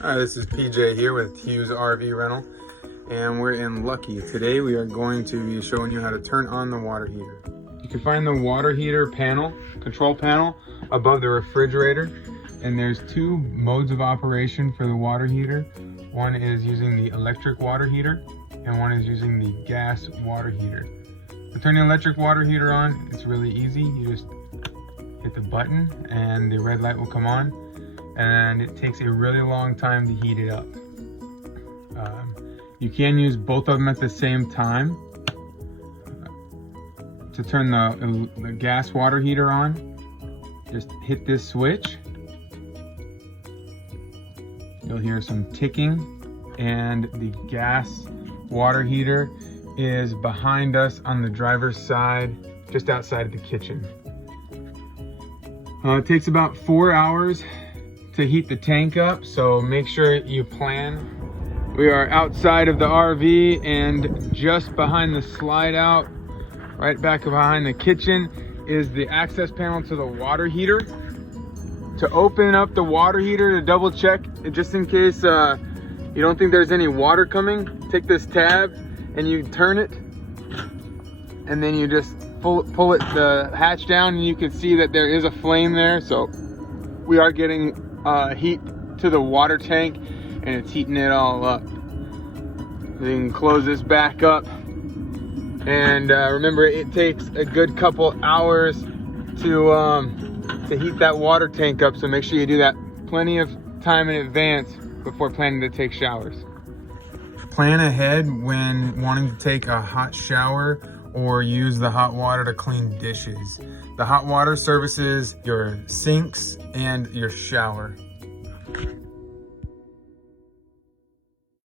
Hi, this is PJ here with Hughes RV Rental, and we're in Lucky. Today we are going to be showing you how to turn on the water heater. You can find the water heater panel, control panel, above the refrigerator, and there's two modes of operation for the water heater. One is using the electric water heater, and one is using the gas water heater. To turn the electric water heater on, it's really easy. You just hit the button and the red light will come on, and it takes a really long time to heat it up. You can use both of them at the same time. To turn the gas water heater on, just hit this switch. You'll hear some ticking, and the gas water heater is behind us on the driver's side, just outside of the kitchen. It takes about 4 hours to heat the tank up, so make sure you plan. We are outside of the RV, and just behind the slide out, right back behind the kitchen, is the access panel to the water heater. To open up the water heater, to double check, just in case you don't think there's any water coming, take this tab and you turn it, and then you just pull the hatch down, and you can see that there is a flame there. So we are getting heat to the water tank, and it's heating it all up. You can close this back up, and remember, it takes a good couple hours to heat that water tank up, so make sure you do that plenty of time in advance before planning to take showers. Plan ahead when wanting to take a hot shower or use the hot water to clean dishes. The hot water services your sinks and your shower.